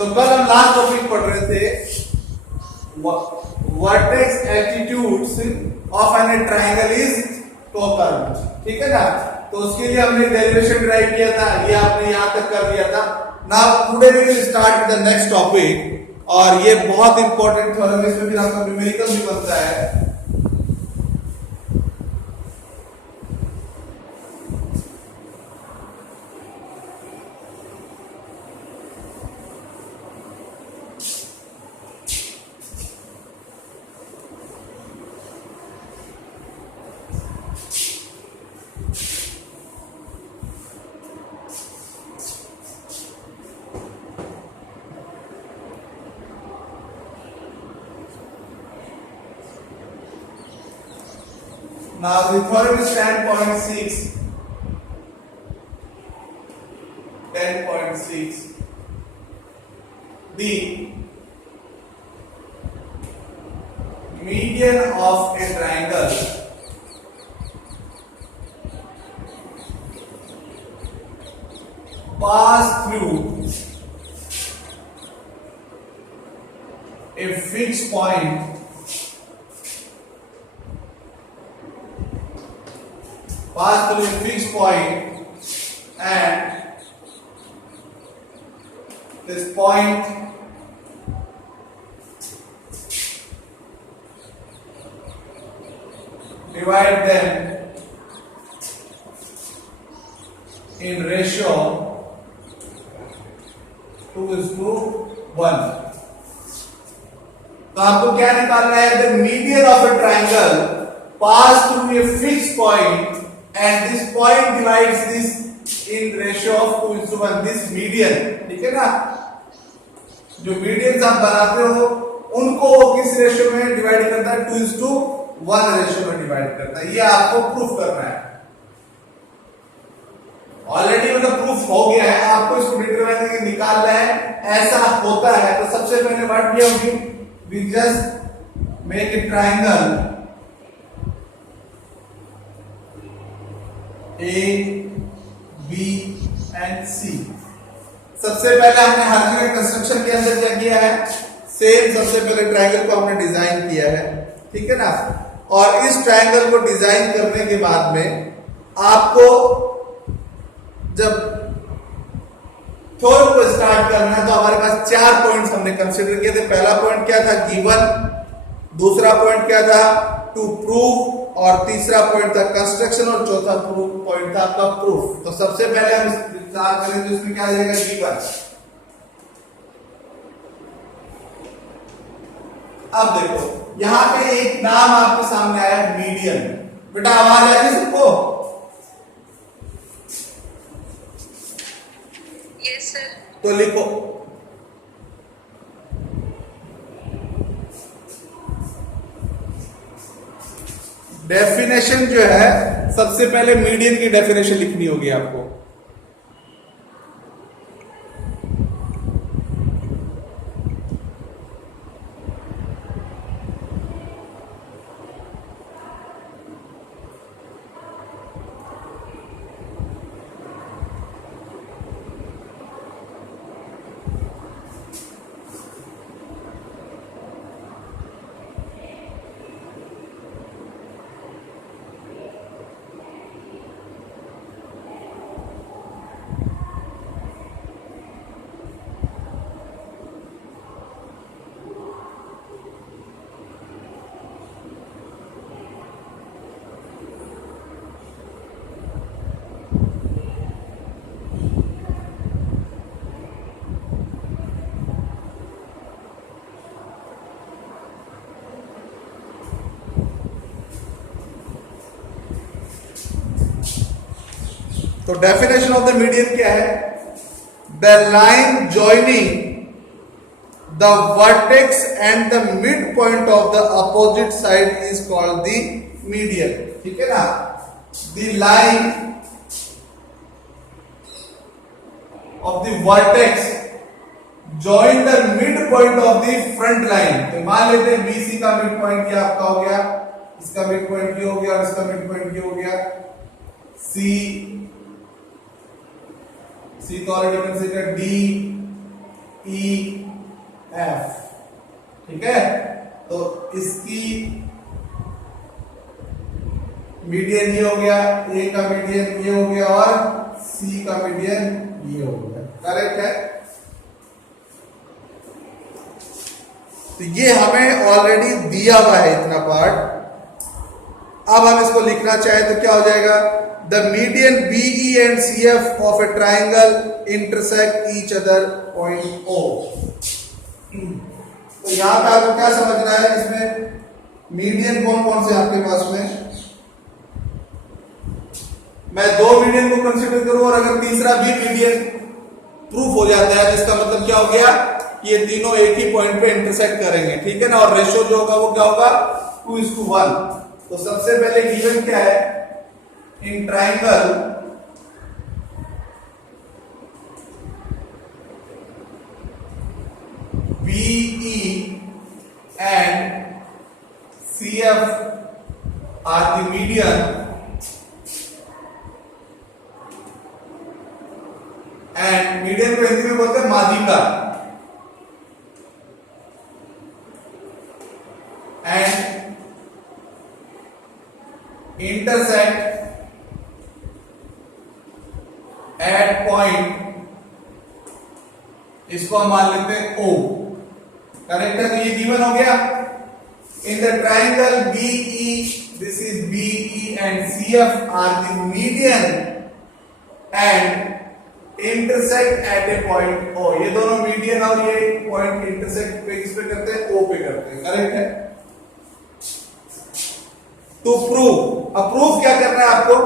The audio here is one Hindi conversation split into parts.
तो कल हम लास्ट टॉपिक पढ़ रहे थे vertex altitudes of an triangle is टोकर्ड, ठीक है ना। तो उसके लिए हमने डेरिवेशन ड्राइव किया था, ये आपने यहां तक कर लिया था। Now today we will start with the next topic, और ये बहुत इंपॉर्टेंट थ्योरम है, इसमें फिर आपका न्यूमेरिकल भी बनता है। Now the theorem is 10.6. 10.6. The median of a triangle pass through a fixed point and this point divide them in ratio 2:1। तो आपको क्या निकालना है? The median of a triangle pass through a fixed point and this point divides this in ratio of 2:1, this median, ठीक है ना। जो मीडियन आप बनाते हो उनको किस रेशियो में डिवाइड करता है? 2:1 रेशियो में डिवाइड करता है। ये आपको प्रूफ करना है। ऑलरेडी मतलब प्रूफ हो गया है, आपको इसको डिटरमाइन निकालना है। ऐसा होता है तो सबसे पहले what we have do, we just make a triangle A, B and C। सबसे पहले हमने हर जगह कंस्ट्रक्शन के अंदर क्या किया है? सेम सबसे पहले ट्रायंगल को हमने डिजाइन किया है, ठीक है ना। और इस ट्रायंगल को डिजाइन करने के बाद में आपको जब थ्योरम को स्टार्ट करना है तो हमारे पास 4 पॉइंट्स हमने कंसीडर किए थे। पहला पॉइंट क्या था? गिवन। दूसरा पॉइंट क्या था? To prove. और तीसरा पॉइंट था कंस्ट्रक्शन। और चौथा पॉइंट था आपका प्रूफ। तो सबसे पहले हम विचार करें तो इसमें क्या आ जाएगा? गिवन। अब देखो यहां पे एक नाम आपके सामने आया, मीडियन। बेटा आवाज आ रही सबको? Yes sir. तो लिखो डेफिनेशन जो है, सबसे पहले मीडियन की डेफिनेशन लिखनी होगी आपको। तो डेफिनेशन ऑफ द मीडियन क्या है? The line joining the vertex and the mid point of the opposite side is called the median, ठीक है ना। The line of the vertex join the mid point of the front line. तो मान लेते हैं बीसी का मिड पॉइंट क्या आपका हो गया, इसका मिड पॉइंट ये हो गया और इसका मिड पॉइंट ये हो गया। सी तो already consider, D E F, ठीक है। तो इसकी मीडियन ये हो गया, ए का मीडियन ये हो गया और सी का मीडियन ये हो गया, करेक्ट है। तो ये हमें ऑलरेडी दिया हुआ है इतना पार्ट। अब हम इसको लिखना चाहें तो क्या हो जाएगा, the median BE and CF of a triangle intersect each other point O. तो यहां पे आपको क्या समझना है, इसमें मीडियन कौन कौन से आपके पास में, मैं दो मीडियन को कंसीडर करूं और अगर तीसरा भी मीडियन प्रूफ हो जाता है, जिसका मतलब क्या हो गया, ये तीनों एक ही पॉइंट पे इंटरसेक्ट करेंगे, ठीक है ना। और रेशियो जो होगा वो क्या होगा, 2:1। तो सबसे पहले गिवन क्या है, in triangle BE and CF are the median and median को हिंदी में बोलते हैं माध्यिका, and intersect at point, इसको हम मान लेते हैं O, करेक्ट है। तो ये गिवन हो गया। In the triangle BE, this is BE and CF are the median and intersect at a point O। ये दोनों मीडियन और ये पॉइंट इंटरसेक्ट पे किस पे करते हैं, O पे करते हैं, करेक्ट है। तो प्रूव, अब प्रूफ क्या करना है आपको,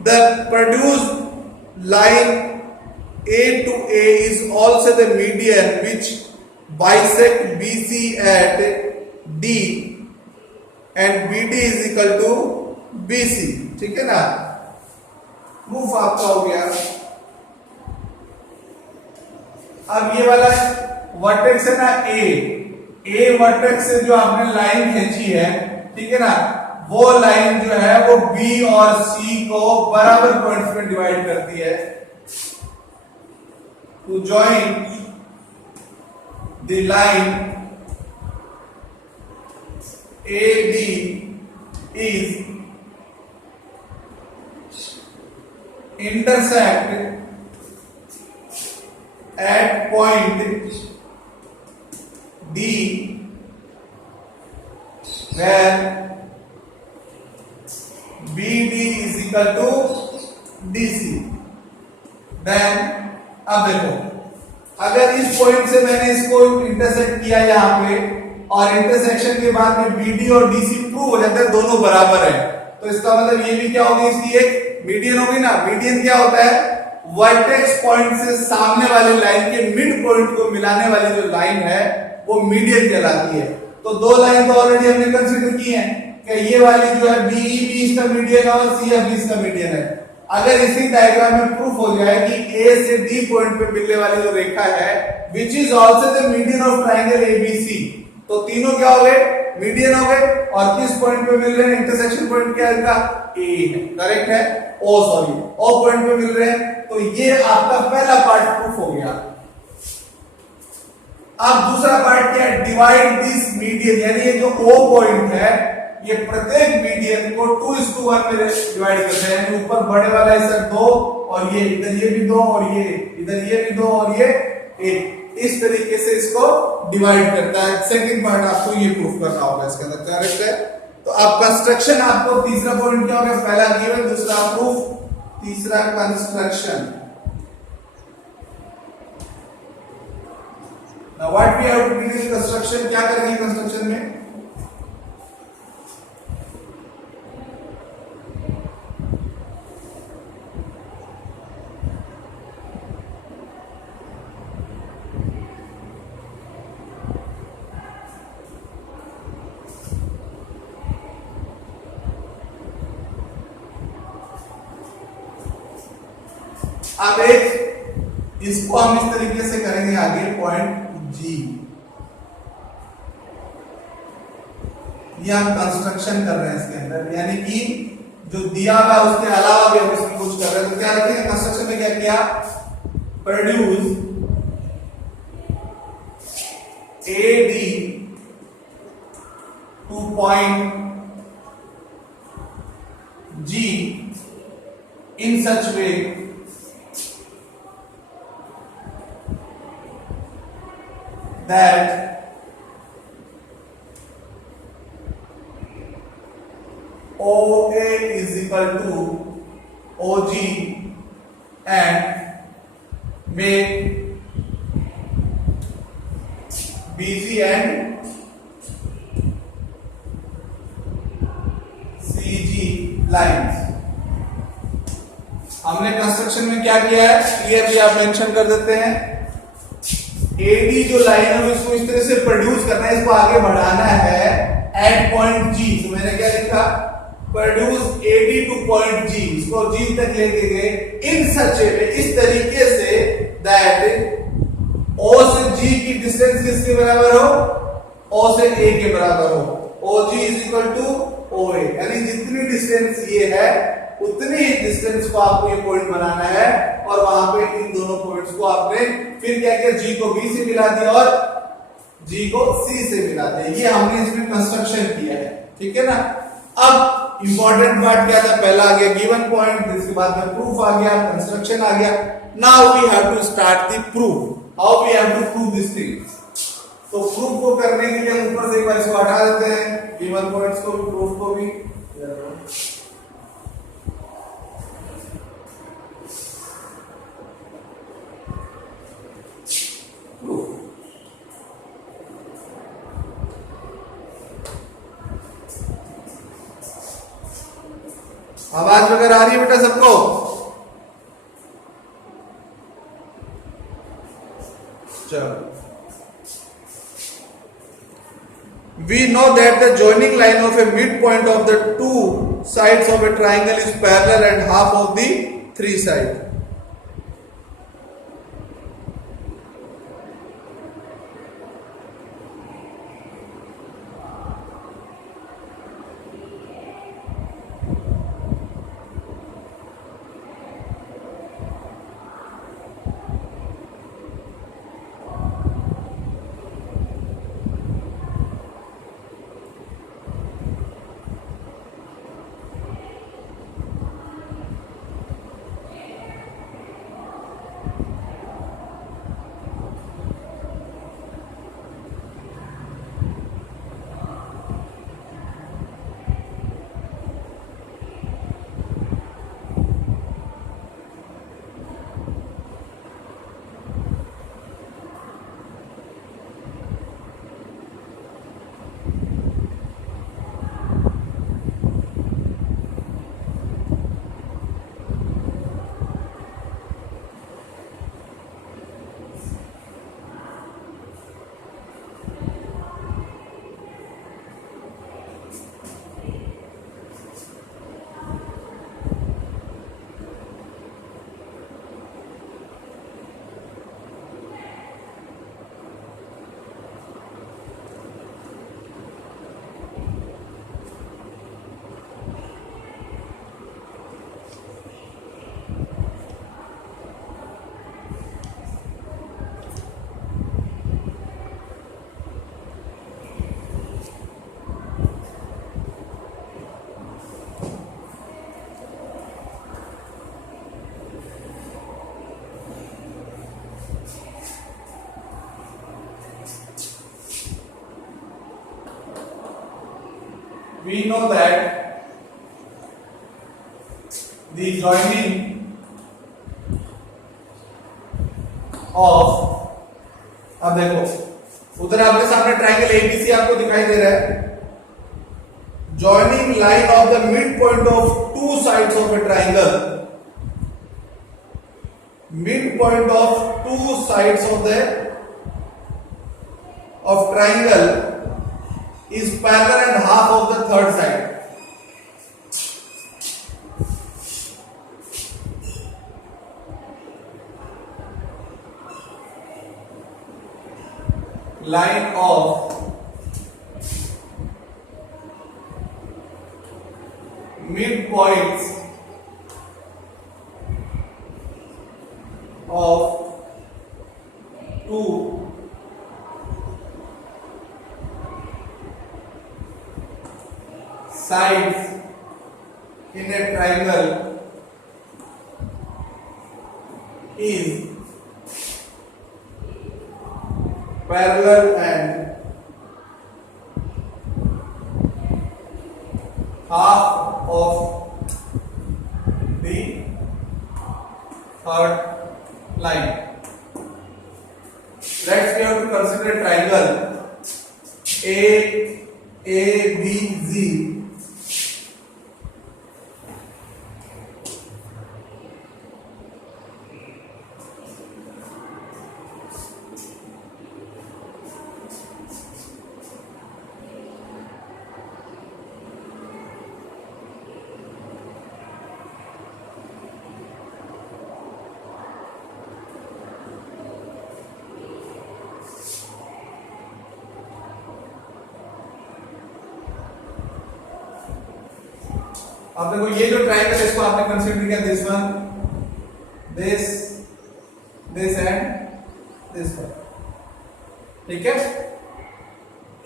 the produced line A to A is also the median which bisect BC at D and BD is equal to BC, ठीक है ना। प्रूफ आपका हो गया। अब ये वाला वर्टेक्स है ना ए वर्टेक्स से जो आपने लाइन खींची है, ठीक है ना, वो लाइन जो है वो बी और सी को बराबर पॉइंट्स में डिवाइड करती है। To join the line AD is intersect at point D where BD is equal to DC। Then अब देखो, अगर इस पॉइंट से मैंने इसको इंटरसेक्ट किया यहां पे और इंटरसेक्शन के बाद में BD और DC प्रूव हो जाता है दोनों बराबर है, तो इसका मतलब ये भी क्या होगी, इसकी एक मीडियन होगी ना। मीडियन क्या होता है, वर्टेक्स पॉइंट से सामने वाले लाइन के मिड पॉइंट को मिलाने वाली जो लाइन है वो मीडियन कहलाती है। तो दो लाइन तो ऑलरेडी हमने कंसीडर की है कि ये वाली जो है BE भी इसका मीडियन है और CF भी इसका मीडियन है। अगर इसी डायग्राम में प्रूफ हो जाए कि A से D पॉइंट पे मिलने वाली जो रेखा है which is also the median of triangle ABC, तो तीनों क्या हो गए, मीडियन हो गए। और किस पॉइंट पे मिल रहे हैं, इंटरसेक्शन पॉइंट क्या है इनका, A है, करेक्ट है। O पॉइंट पे मिल रहे हैं। तो ये आपका पहला पार्ट प्रूफ हो गया। अब दूसरा पार्ट क्या है, डिवाइड दिस मीडियन, यानी ये जो O पॉइंट है ये प्रत्येक मीडियन को 2:1 में डिवाइड करते हैं, यानी ऊपर बड़े वाला इधर 2 और ये इधर ये भी 2 और ये इधर ये भी 2 और ये 1, इस तरीके से इसको डिवाइड करता है। सेकंड पार्ट आपको ये प्रूफ करना होगा इसके अंदर, करेक्ट है। तो अब कंस्ट्रक्शन आपको तीसरा पॉइंट क्या हो गया, पहला गिवन, दूसरा प्रूफ, तीसरा construction. Now what we have to do in construction, क्या करेंगे कंस्ट्रक्शन में, अब एक इसको हम इस तरीके से करेंगे आगे, पॉइंट G, ये हम कंस्ट्रक्शन कर रहे हैं इसके अंदर, यानी कि जो दिया हुआ उसके अलावा भी हम इसमें कुछ कर रहे हैं। तो क्या रखेंगे कंस्ट्रक्शन में, क्या किया, produce AD to point G in such way that OA is equal to OG and make BG and CG lines. हमने कंस्ट्रक्शन में क्या किया है क्लियरली आप मेंशन कर देते हैं। एडी जो लाइन है इसको इस तरह से प्रोड्यूस करना है, इसको आगे बढ़ाना है एट पॉइंट जी। तो मैंने क्या लिखा, प्रोड्यूस एडी टू पॉइंट जी, इसको जी तक लेके गए इन सच वे, इस तरीके से दैट ओ से जी की डिस्टेंस किसके बराबर हो, ओ से ए के बराबर हो। ओ जी इज इक्वल टू ओ ए, यानी जितनी डिस्टेंस ये है उतनी ही डिस्टेंस को आपको ये पॉइंट बनाना है और वहां पे इन दोनों पॉइंट्स को आपने फिर क्या किया, जी को बी से मिला दिया और जी को सी से मिला दिया। ये हमने इसमें कंस्ट्रक्शन किया है, ठीक है ना। अब इंपॉर्टेंट पार्ट क्या था, पहला आ गया गिवन पॉइंट, इसके बाद में प्रूफ आ गया, कंस्ट्रक्शन आ गया। Now we have to start the proof, how we have to prove this thing. तो प्रूफ को करने के लिए हम ऊपर से एक बार इसको हटा देते हैं, गिवन पॉइंट्स को भी प्रूफ को भी। आवाज वगैरह आ रही है बेटा सबको? चलो, we know that the joining line of a midpoint of the two sides of a triangle is parallel and half of the three sides. We know that the joining of, अब देखो उधर आपके सामने ट्राइंगल एबीसी आपको दिखाई दे रहा है। Joining line of the mid point of two sides of a triangle, mid point of two sides of triangle is parallel and half of the third side. Line of midpoints of sides in a triangle is parallel and half of the third line. Next we have to consider a triangle ABZ. अब देखो ये जो ट्रायंगल है इसको आपने कंसीडर किया this one, this and this one, ठीक है।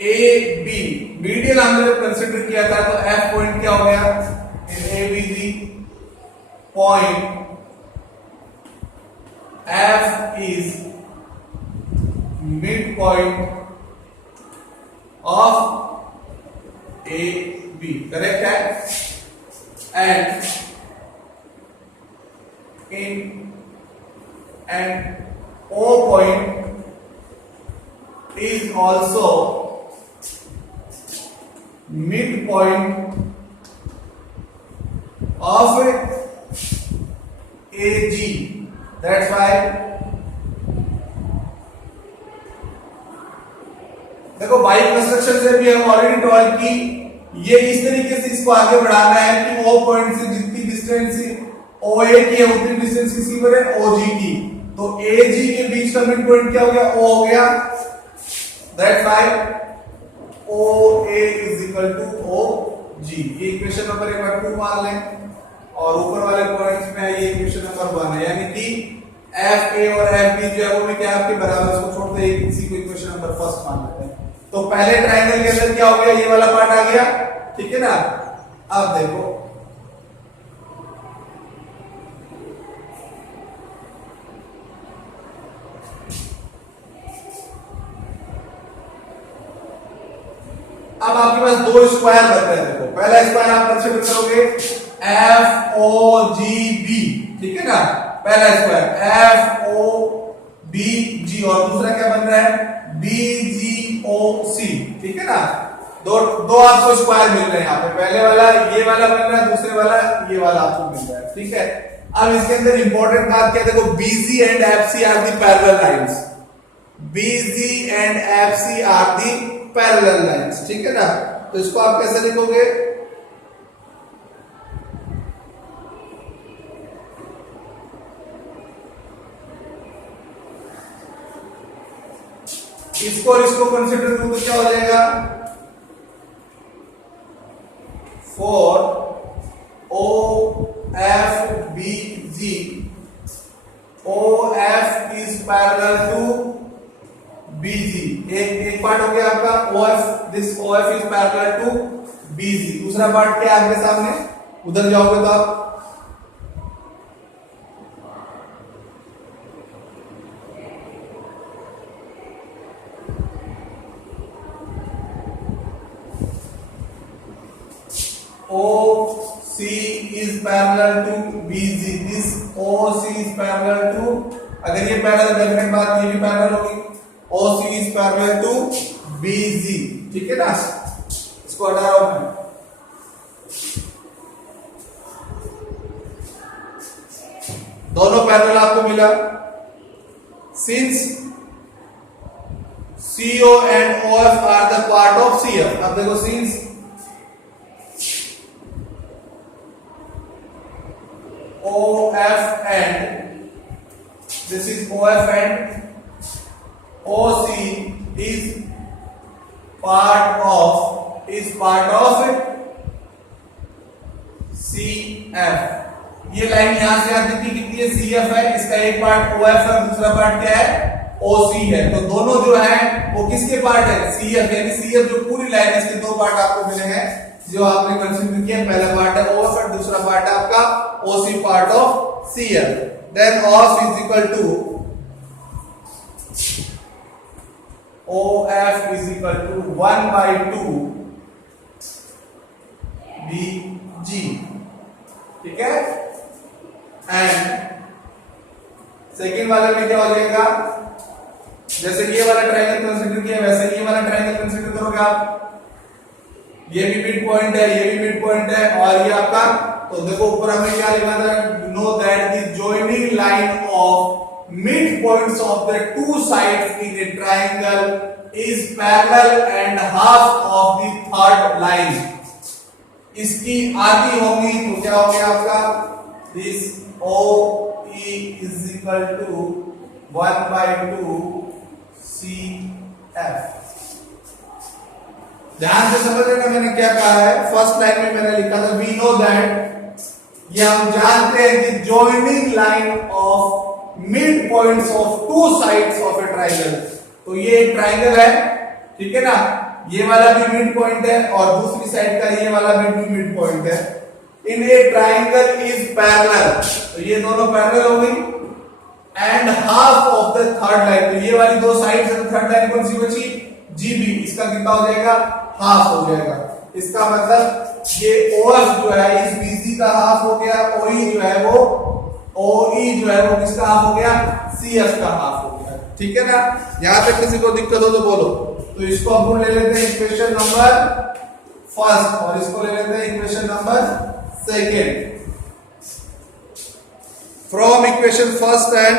ए बी मीडियन हमने जब कंसीडर किया था तो एफ पॉइंट क्या हो गया in A B G point F is mid point of A B, correct है। And O point is also midpoint of AG. That's why देखो बाई कंस्ट्रक्शन से भी हम ऑलरेडी टॉल की ये इस तरीके से इसको आगे बढ़ाना है कि O पॉइंट से जितनी डिस्टेंस OA की है उतनी डिस्टेंस किसी पर है OG की, तो AG के बीच का मिड पॉइंट क्या हो गया O हो गया। That's why OA is equal to OG। ये इक्वेशन नंबर एक बार 2 मान लें और ऊपर वाले पॉइंट्स में ये इक्वेशन नंबर 1 है, यानी कि FA और FB जो है वो भी क्या आपके बराबर, इसको छोड़ते हैं इसी को इक्वेशन नंबर फर्स्ट मान लेते हैं। तो पहले ट्रायंगल के अंदर क्या हो गया, ये वाला पार्ट आ गया, ठीक है ना। अब देखो अब आपके पास दो स्क्वायर बच रहे हैं। देखो पहला स्क्वायर आप कंसीडर करोगे FOGB, ठीक है ना, पहला स्क्वायर FOBG और दूसरा क्या बन रहा है BGOC, ठीक है ना। दो आपको स्क्वायर मिल रहे हैं यहाँ पे, पहले वाला ये वाला बन रहा है, दूसरे वाला ये वाला आपको मिल रहा है, ठीक है। अब इसके अंदर इंपॉर्टेंट बात क्या है, देखो BG and FC are the parallel lines, BG and FC are the parallel lines, ठीक है ना। तो इसको आप कैसे लिखोगे, इसको और इसको कंसीडर करूं तो क्या हो जाएगा, for OFBG OF is parallel to BG। एक पार्ट हो गया आपका OF, this OF is parallel to BG। दूसरा पार्ट क्या है आपके सामने, उधर जाओगे तो आप OC is parallel to BG, this OC is parallel to, अगर ये पैरेलल डेफिनेट बात, ये भी पैरेलल होगी, OC is parallel to BG, ठीक है ना। इसको हटा रहा हूं मैं, दोनों पैरेलल आपको मिला। Since CO and OF are the part of CF, अब देखो since OF and this is OF and OC is part of CF। ये लाइन यहां से आती थी, कितनी है CF है, इसका एक पार्ट OF है, दूसरा पार्ट क्या है OC है। तो दोनों जो है वो किसके पार्ट है, CF, यानी CF जो पूरी लाइन है इसके दो पार्ट आपको मिले हैं, जो आपने कंसीडर किया, पहला पार्ट है OF और दूसरा पार्ट है आपका OC part of CF। Then OF is equal to OF is equal to 1/2 BG, ठीक है। एंड सेकेंड वाले में क्या हो जाएगा, जैसे ये वाला ट्रायंगल कंसीडर किया वैसे ये वाला ट्रायंगल कंसीडर करोगे आप। ये भी मिड पॉइंट है, ये भी मिड पॉइंट है, और ये आपका, तो देखो ऊपर हमें क्या लिखा था, know that the joining line of mid points of the two sides in a triangle is parallel and half of the third line. इसकी आधी होगी तो क्या हो गया आपका, this OE is equal to 1/2 CF। ध्यान से समझ लेना मैंने क्या कहा है। फर्स्ट लाइन में मैंने लिखा था वी नो दैट, ये हम जानते हैं कि joining line of mid points of two sides of A triangle, तो ये एक ट्रायंगल है, ठीक है ना, ये वाला भी मिड पॉइंट है और दूसरी साइड का ये वाला भी मिड पॉइंट है। इन ए ट्रायंगल इज पैरेलल, तो ये दोनों पैरेलल हो गई, and half of the third line, तो ये वाली दो साइड्स है, थर्ड लाइन कौन सी बची, GB, इसका कितना हो जाएगा, हाफ हो जाएगा। इसका मतलब ये OF जो है इस BC का हाफ हो गया, OE जो है वो किसका हाफ हो गया, CF का हाफ हो गया, ठीक है ना। यहां पे किसी को दिक्कत हो तो बोलो। तो इसको अपन ले लेते हैं इक्वेशन नंबर फर्स्ट और इसको ले लेते हैं equation number second. From equation first and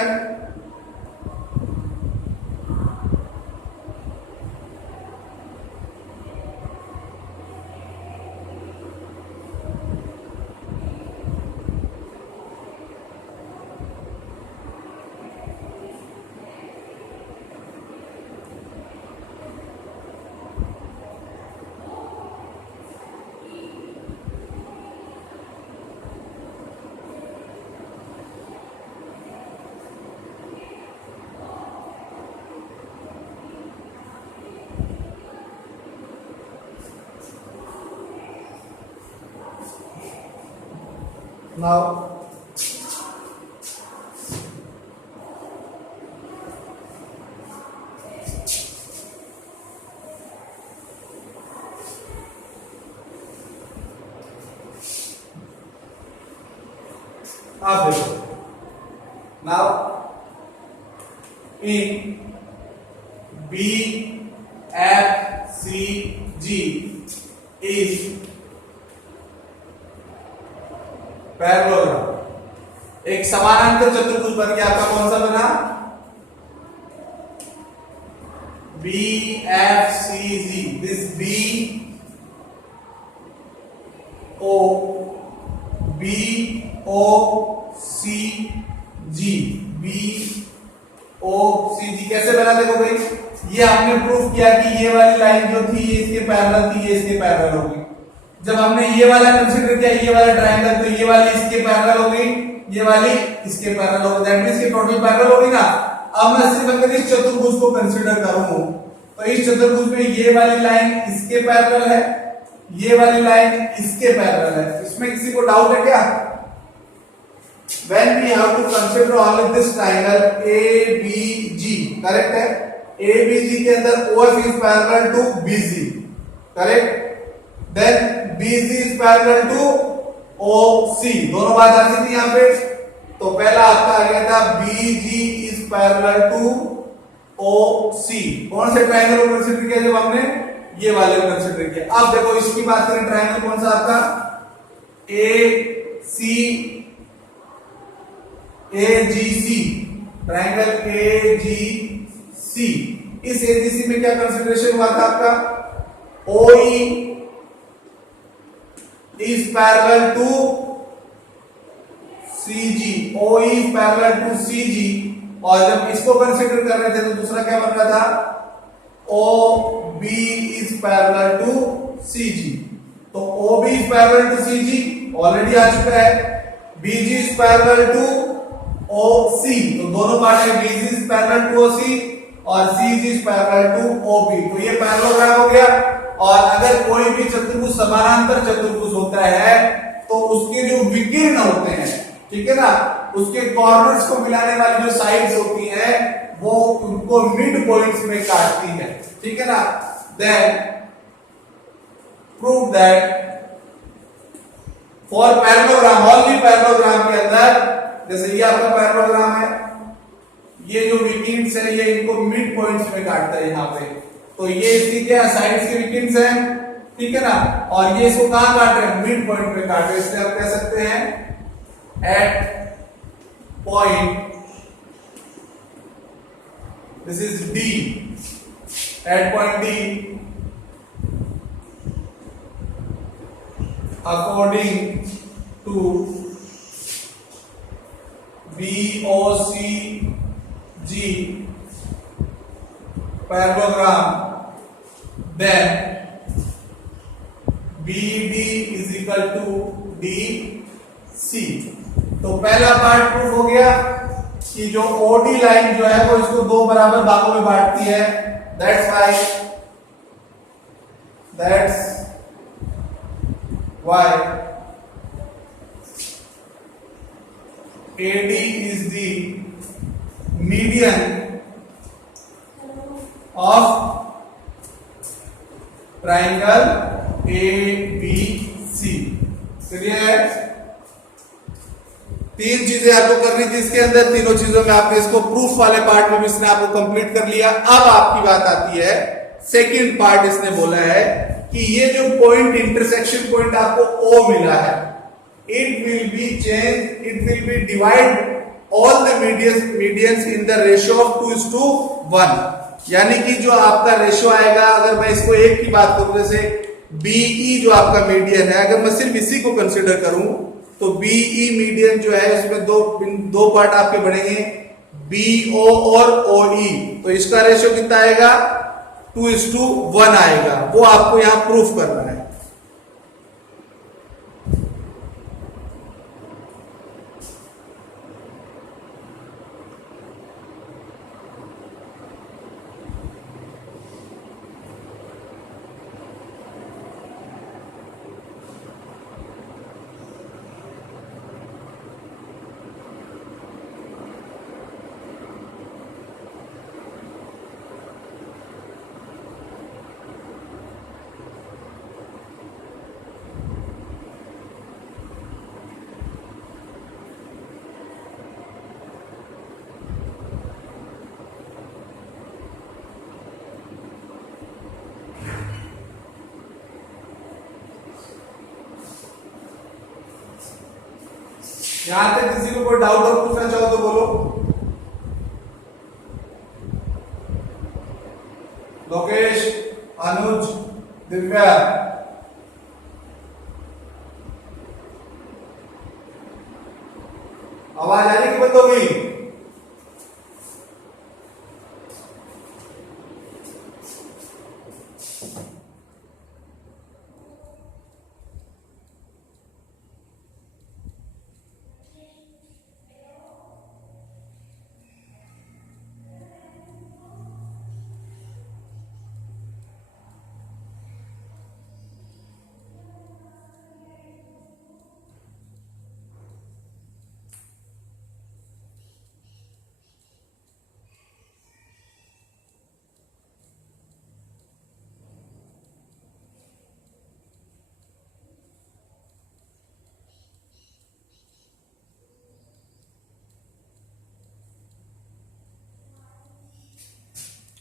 now आप देखो, now in BFCG is parallelogram, एक समानांतर चतुर्भुज बन गया आपका, कौन सा बना, BFCG, दिस BOCG कैसे बना, देखो भाई, ये हमने प्रूफ किया कि ये वाली लाइन जो थी ये इसके पैरेलल थी, ये इसके पैरेलल होगी। जब हमने ये वाला कंसीडर किया, ये वाला ट्रायंगल, तो ये वाली इसके पैरेलल हो गई, ये वाली इसके पैरेलल हो गई, दैट मींस ये टोटल पैरेलल हो गई ना। अब मैं सिर्फ अगर इस चतुर्भुज को कंसीडर करूं तो इस चतुर्भुज में ये वाली लाइन इसके पैरेलल है, ये वाली लाइन इसके पैरेलल है। इसमें किसी को डाउट है क्या? When we have to consider only this triangle ABG, correct है, ABG के अंदर OF is parallel to BC, correct, then BC is parallel to OC, दोनों बात आ गई थी यहाँ पे। तो पहला आपका आ गया था BG is parallel to OC, कौन से ट्रायंगल को कंसीडर किया जब हमने ये वाले को कंसीडर किया। अब देखो इसकी बात करें, ट्रायंगल कौन सा आपका, AGC, ट्रायंगल AGC, इस AGC में क्या कंसीडरेशन हुआ था आपका, OE is parallel to CG, OE is parallel to CG, और जब इसको कंसीडर कर रहे थे तो दूसरा क्या बन रहा था, OB is parallel to CG। तो OB is parallel to CG already आ चुका है, BG is parallel to OC, तो दोनों पार्ट है, BG is parallel to OC और CG is parallel to OB, तो ये पैरेललोग्राम हो गया। और अगर कोई भी चतुर्भुज समानांतर चतुर्भुज होता है तो उसके जो विकीर्ण होते हैं, ठीक है ना, उसके कॉर्नर्स को मिलाने वाली जो साइड्स होती है वो उनको मिड पॉइंट्स में काटती है, ठीक है ना। Then prove that for parallelogram, only parallelogram के अंदर, जैसे ये आपका पैरेललोग्राम है, ये जो विकिन्स है ये इनको मिड पॉइंट्स में काटता है यहां पे, तो ये इसकी क्या साइड्स के विकिन्स हैं, ठीक है ना, और ये इसको कहां काट रहे हैं, मिड पॉइंट पे काट रहे हैं, इसलिए आप कह सकते हैं at point, this is D, at point D according to BOCG parallelogram, then BD is equal to DC। तो पहला पार्ट प्रूफ हो गया कि जो OD लाइन जो है वो इसको दो बराबर भागों में बांटती है, that's why AD is the median of triangle ABC। Clear? तीन चीजें आपको करनी थी इसके अंदर, तीनों चीजों में आपने इसको प्रूफ वाले पार्ट में भी इसने आपको कंप्लीट कर लिया। अब आपकी बात आती है सेकंड पार्ट, इसने बोला है कि ये जो पॉइंट इंटरसेक्शन पॉइंट आपको O मिला है, it will be change, it will be divide all the medians in the ratio of 2:1। यानी कि जो आपका रेशियो आएगा, अगर मैं इसको एक की बात करूं, जैसे BE जो आपका मीडियन है, अगर मैं सिर्फ इसी को कंसिडर करूं तो BE मीडियन जो है उसमें दो पार्ट आपके बनेंगे, BO और OE, तो इसका रेशियो कितना आएगा, 2:1 आएगा। वो आपको यहां प्रूफ करना है। यहां तक किसी को कोई डाउट और पूछना चाहो तो बोलो। लोकेश, अनुज, दिव्या, आवाज आ रही कि बंद हो गई?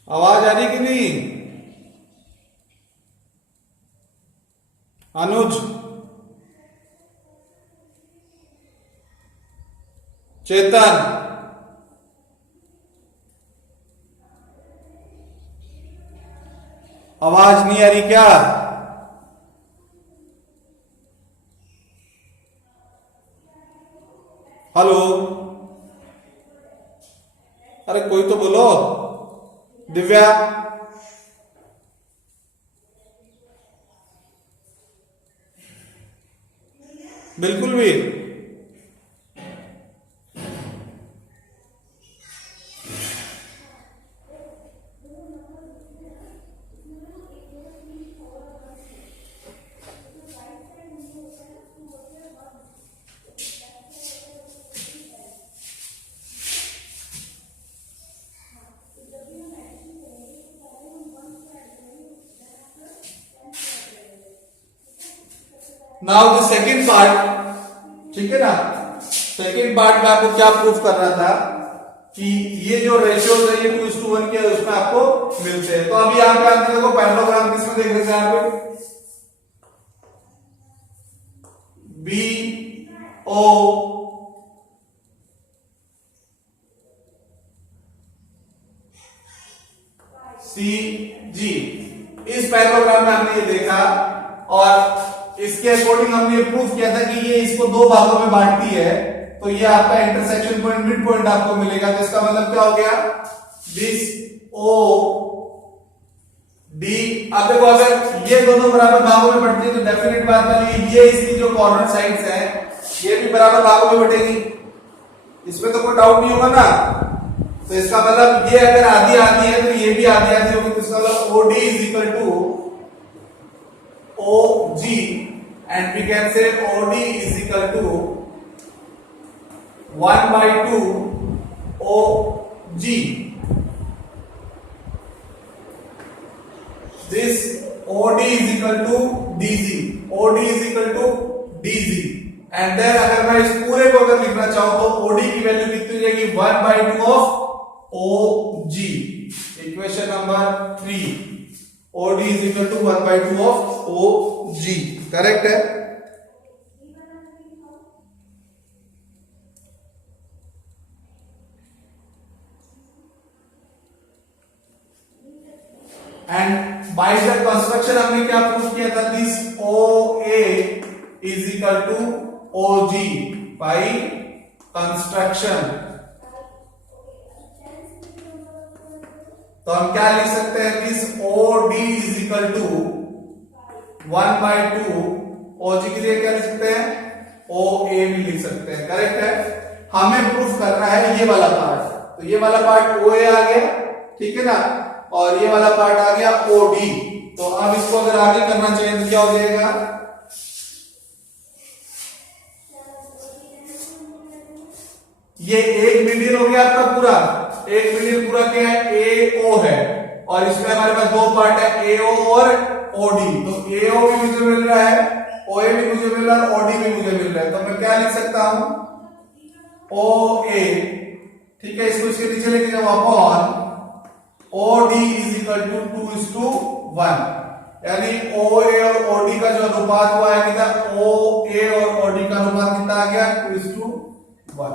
आवाज आ रही कि नहीं? अनुज, चेतन, आवाज नहीं आ रही क्या? हेलो, अरे कोई तो बोलो। दिव्या, बिल्कुल भी। नाउ द सेकंड पार्ट, ठीक है ना, सेकंड पार्ट में आपको क्या प्रूफ करना था कि ये जो रेशियोज है ये 2:1 के उसमें आपको मिलते हैं। तो अभी यहाँ पे आपने देखो पैरेललोग्राम किसमें देख रहे थे यहाँ पे, बी ओ सी जी, इस पैरेललोग्राम में हमने ये देखा और इसके अकॉर्डिंग हमने ये प्रूफ किया था कि ये इसको दो भागों में बांटती है, तो ये आपका इंटरसेक्शन पॉइंट, मिड पॉइंट आपको मिलेगा। तो इसका मतलब क्या हो गया, दिस ओ डी। अब देखो अगर ये दोनों बराबर भागों में बढ़ती है तो डेफिनेट बात है ये इसकी जो कॉर्नर साइड्स हैं ये भी बराबर भागों में बढ़ेगी, इसमें तो कोई डाउट नहीं होगा ना। तो इसका मतलब ये अगर आधी आधी है तो ये भी आधी आधी होगी, तो इसका मतलब OD is equal to OG and we can say OD is equal to 1/2 OG। This OD is equal to DG, OD is equal to DG and then अगर मैं इस पूरे को अगर लिखना चाहूं तो OD की वैल्यू कितनी हो जाएगी, 1/2 of OG। Equation number 3, OD is equal to 1/2 of OG, correct है। एंड बाय द कंस्ट्रक्शन हमने क्या प्रूव किया था, this OA is equal to OG by construction. तो हम क्या लिख सकते हैं, this OD is equal to 1/2 OG के लिए क्या लिख सकते हैं, OA भी लिख सकते हैं, करेक्ट है। हमें प्रूफ करना है ये वाला पार्ट, तो ये वाला पार्ट OA आ गया, ठीक है ना, और ये वाला पार्ट आ गया OD। तो अब इसको अगर आगे करना चाहिए तो क्या हो जाएगा, ये एक मीडियन हो गया आपका पूरा, एक मीडियन पूरा क्या है, AO है, और इसमें हमारे पास दो पार्ट है AO और OD। तो AO भी मुझे मिल रहा है, OA भी मुझे मिल रहा है, OD भी मुझे मिल रहा है। तो मैं क्या लिख सकता हूं, OA, ठीक है, इसको इसके नीचे लेके जाओ, upon OD is equal to 2:1, यानी OA और OD का जो अनुपात हुआ है कितना, OA और OD का अनुपात कितना आ गया, 2:1।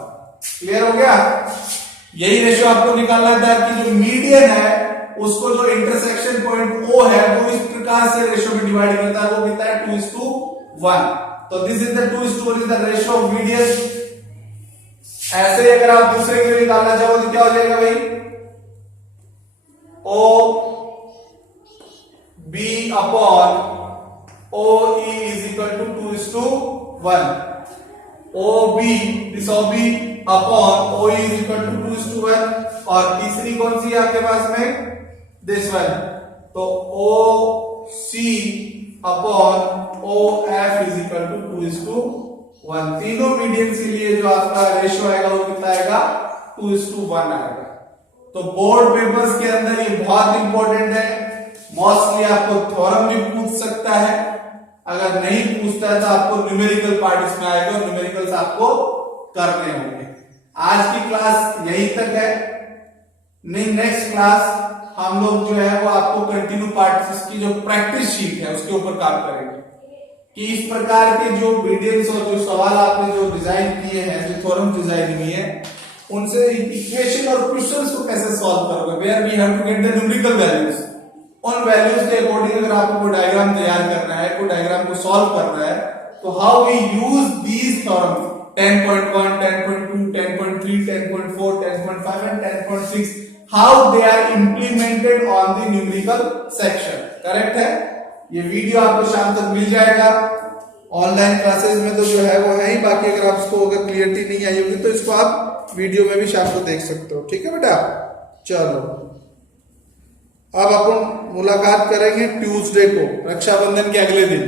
क्लियर हो गया। यही रेशियो आपको निकालना था कि जो मीडियन है उसको जो इंटरसेक्शन पॉइंट O है वो इस प्रकार से रेशियो में डिवाइड करता है, वो कितना है, 2:1। तो this is the 2:1 is the ratio of median. ऐसे ही अगर आप दूसरे के लिए निकालना चाहो तो क्या हो जाएगा भाई, O B upon OE is equal to 2:1, OB, this OB upon OE is equal to 2:1, और तीसरी कौन सी है आपके पास में, this one, तो OC upon OF is equal to 2:1। तीनों मीडियंस के लिए जो आपका रेशियो आएगा वो कितना आएगा, 2:1 आएगा। तो बोर्ड पेपर्स के अंदर ये बहुत इंपॉर्टेंट है, मोस्टली आपको थ्योरम भी पूछ सकता है, अगर नहीं पूछता है तो आपको न्यूमेरिकल पार्ट इसमें आएगा, न्यूमेरिकल्स आपको करने होंगे। आज की क्लास यहीं तक है, नेक्स्ट क्लास हम लोग जो है वो आपको कंटिन्यू पार्ट की जो प्रैक्टिस शीट है उसके ऊपर काम करेंगे कि इस प्रकार के जो वीडियोस और जो सवाल आपने जो डिजाइन किए हैं, जो थ्योरम डिजाइन हुई है, उनसे इक्वेशन और क्वेश्चंस को कैसे सॉल्व करोगे, where we have to get the numerical values. उन वैल्यूज के अकॉर्डिंग अगर आपको कोई डायग्राम तैयार करना है, कोई डायग्राम को सॉल्व करना है, तो how we use these theorems 10.1, 10.2, 10.3, 10.4, 10.5 and 10.6, how they are implemented on the numerical section, correct है। ये वीडियो आपको शाम तक मिल जाएगा। ऑनलाइन क्लासेस में तो जो है वो है ही, बाकी अगर आपको अगर क्लियरिटी नहीं आई होगी तो इसको आप वीडियो में भी शाम को देख सकते हो, ठीक है बेटा। चलो अब अपन मुलाकात करेंगे ट्यूसडे को, रक्षाबंधन के अगले दिन।